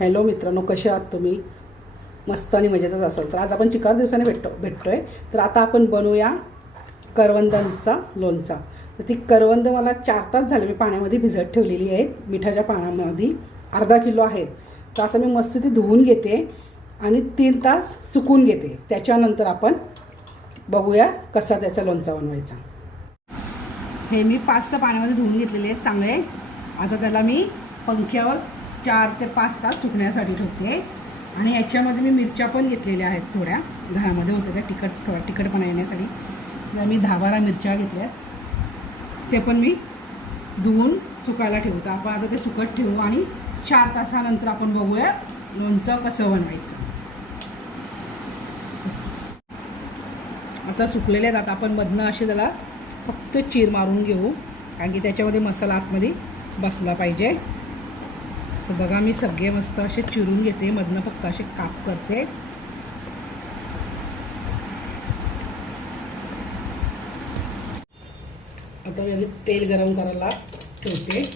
Hello मित्रांनो, कसे आहात तुम्ही? मस्त आणि मजेतच असाल तर आज आपण चिकार दिवसाने भेटतोय. तर आता आपण बनवूया करवंदांचा लोणचा. तर ती करवंद मला 4 तास झाले मी पाण्यामध्ये भिजत ठेवलेली आहेत, मिठाच्या पाण्यामध्ये. अर्धा किलो आहेत. तर आता मी मस्त ती धुवून घेते आणि 3 तास सुकून घेते. त्याच्यानंतर आपण बघूया कसा त्याचा लोणचा बनवायचा. हे मी 5 पाण्यामध्ये धुवून घेतलेले आहेत चांगले. आता त्याला मी पंख्यावर 4 ते 5 तास सुकण्यासाठी ठेवते. आणि याच्यामध्ये मी मिरच्या पण घेतलेल्या आहेत, थोड्या घरामध्ये होत्या त्या थोडा तिखटपणा येण्यासाठी. तर मी 10-12 मिरच्या घेतल्या, ते पण मी धुवून सुकायला ठेवतो. आपण आता ते सुकत ठेवू आणि 4 तासानंतर आपण बघूया लोणचं कसं बनवायचं. आता सुकलेले आहेत. आता आपण मधनं असे त्याला फक्त चीर मारून घेऊ, कारण की त्याच्यामध्ये मसाला आतमध्ये बसला पाहिजे. तर बघा, मी सगळे मस्त असे चिरून घेते, मधनं फक्त असे काप करते. आता मी आधी तेल गरम करायला ठेवते.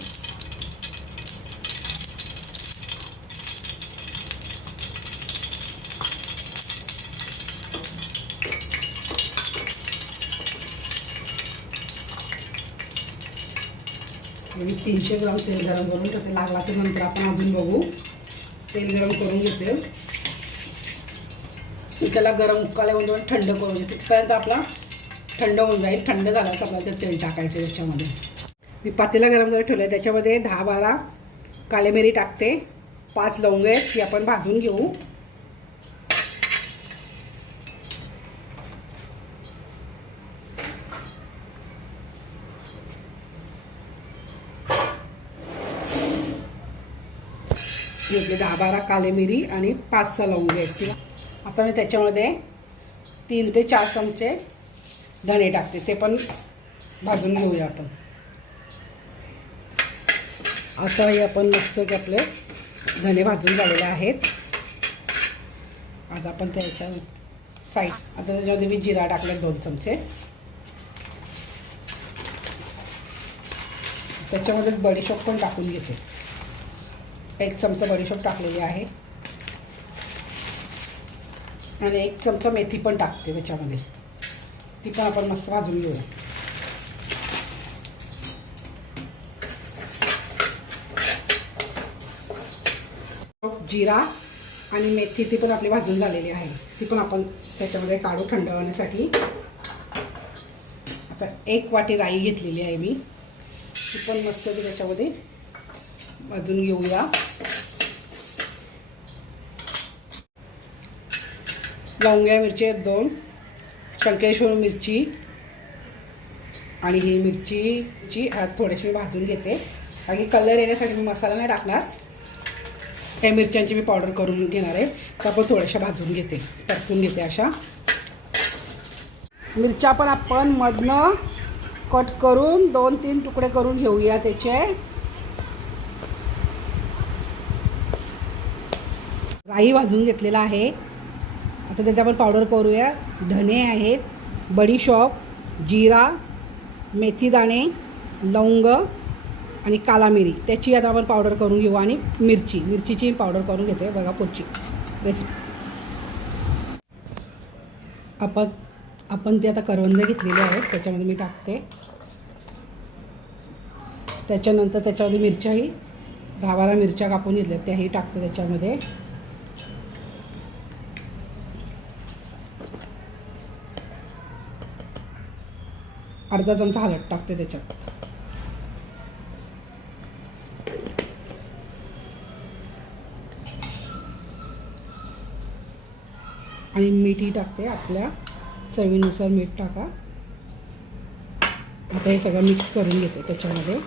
मी 300 ग्राम तेल गरम करून ठेवते. लागला तर नंतर आपण अजून बघू. तेल गरम करून घेते. मी त्याला गरम उकळल्यावर थंड करून घेते. तिथपर्यंत आपला थंड होऊन जाईल. थंड झाल्यावर आपल्याला ते तेल टाकायचं. त्याच्यामध्ये मी पातेला गरम करून ठेवलं आहे. त्याच्यामध्ये 10-12 काळे मिरी टाकते. 5 लवंग आहेत, ती आपण भाजून घेऊ. घेतले 10-12 काळे मिरी आणि 5-6 लवंग आहेत. आता मी त्याच्यामध्ये 3 ते 4 चमचे धणे टाकते, ते पण भाजून घेऊया आपण. आता हे आपण मस्त की आपले धणे भाजून झालेले आहेत. आता आपण त्याच्या साईड आता त्याच्यामध्ये मी जिरा टाकले 2 चमचे. त्याच्यामध्ये बडीशोप पण टाकून घेते. 1 चमचा बडीशोप टाकलेली आहे आणि 1 चमचा मेथी पण टाकते त्याच्यामध्ये. ती पण आपण मस्त भाजून घेऊया. जिरा आणि मेथी ती पण आपली भाजून झालेली आहे. ती पण आपण त्याच्यामध्ये काढू थंड होण्यासाठी. आता 1 वाटी राई घेतलेली आहे मी, ती पण मस्त त्याच्यामध्ये भाजून घेऊया. लवंग्या मिरची आहेत 2, शंकेश्वर मिरची आणि ही मिरचीची थोडीशी भाजून घेते. आणि कलर येण्यासाठी मी मसाला नाही टाकणार. या मिरच्यांची मी पावडर करून घेणार आहे. तर आपण थोड्याशा भाजून घेते, परतून घेते. अशा मिरच्या पण आपण मधनं कट करून 2-3 तुकडे करून घेऊया त्याचे. राई भाजून घेतलेला आहे. आता त्याची आपण पावडर करूया. धने आहेत, बडीशॉप, जिरा, मेथीदाणे, लवंग आणि काला मिरी, त्याची आता आपण पावडर करून घेऊ. आणि मिरचीची पावडर करून घेते. बघा पुढची रेसिपी. आपण ते आता करवंद घेतलेले आहेत, त्याच्यामध्ये मी टाकते. त्याच्यानंतर त्याच्यामध्ये मिरच्याही 10-12 मिरच्या कापून घेतल्या, त्याही टाकते त्याच्यामध्ये. अर्धा चमचा हळद टाकते त्याच्यात. आणि मीठही टाकते, आपल्या चवीनुसार मीठ टाका. आता हे सगळं मिक्स करून घेते त्याच्यामध्ये.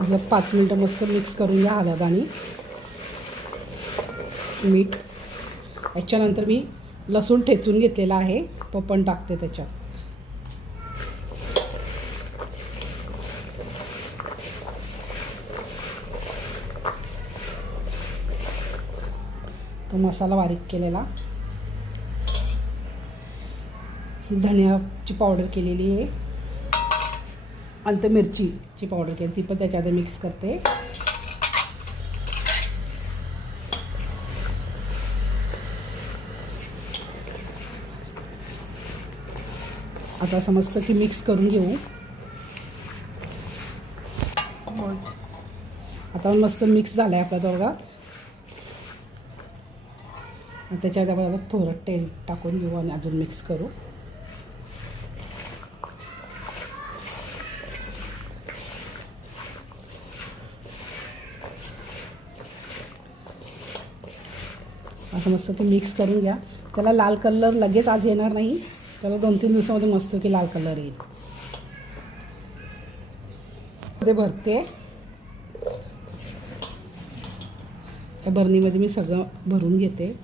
आता 5 मिनटं मस्त मिक्स करून घ्या हळद आणि मीठ. याच्यानंतर मी लसूण ठेचून घेतलेला आहे, तो पण टाकते त्याच्यात. तो मसाला बारीक केलेला, धनियाची पावडर केलेली आहे आणि ते मिरचीची पावडर केली ती पण त्याच्यामध्ये मिक्स करते. आता असं मस्त की मिक्स करून घेऊ. आता मस्त मिक्स झालं आहे आपला तो बघा. त्याच्यात आपण थोडं तेल टाकून घेऊ आणि अजून मिक्स करू. आता मस्त की मिक्स करून घ्या. त्याला लाल कलर लगेच आज येणार नाही, त्याला 2-3 दिवसामध्ये मस्त की लाल कलर येईल. ते भरते या बरणीमध्ये, मी सगळं भरून घेते.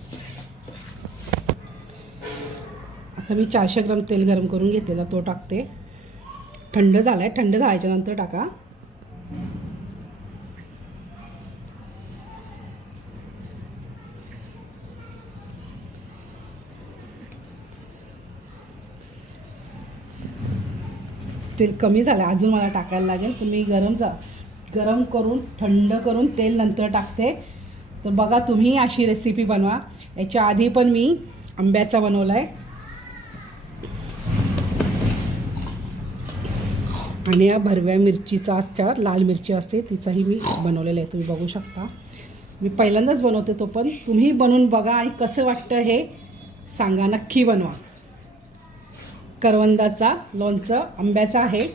आता मी 400 ग्राम तेल गरम करून घेतलेला तो टाकते. थंड झाला आहे, थंड झाल्याच्या नंतर टाका. तेल कमी झालं, अजून मला टाकायला लागेल. तर मी गरम करून थंड करून तेल नंतर टाकते. तर बघा तुम्ही अशी रेसिपी बनवा. याच्या आधी पण मी आंब्याचा बनवला आहे आणि या भरव्या मिरचीचा आचार, लाल मिरची असते तिचाही मी बनवलेला आहे, तुम्ही बघू शकता. मी पहिल्यांदाच बनवते तो, पण तुम्ही बनवून बघा आणि कसं वाटतं हे सांगा. नक्की बनवा. करवंदाचा लोणचं आंब्याचा आहे.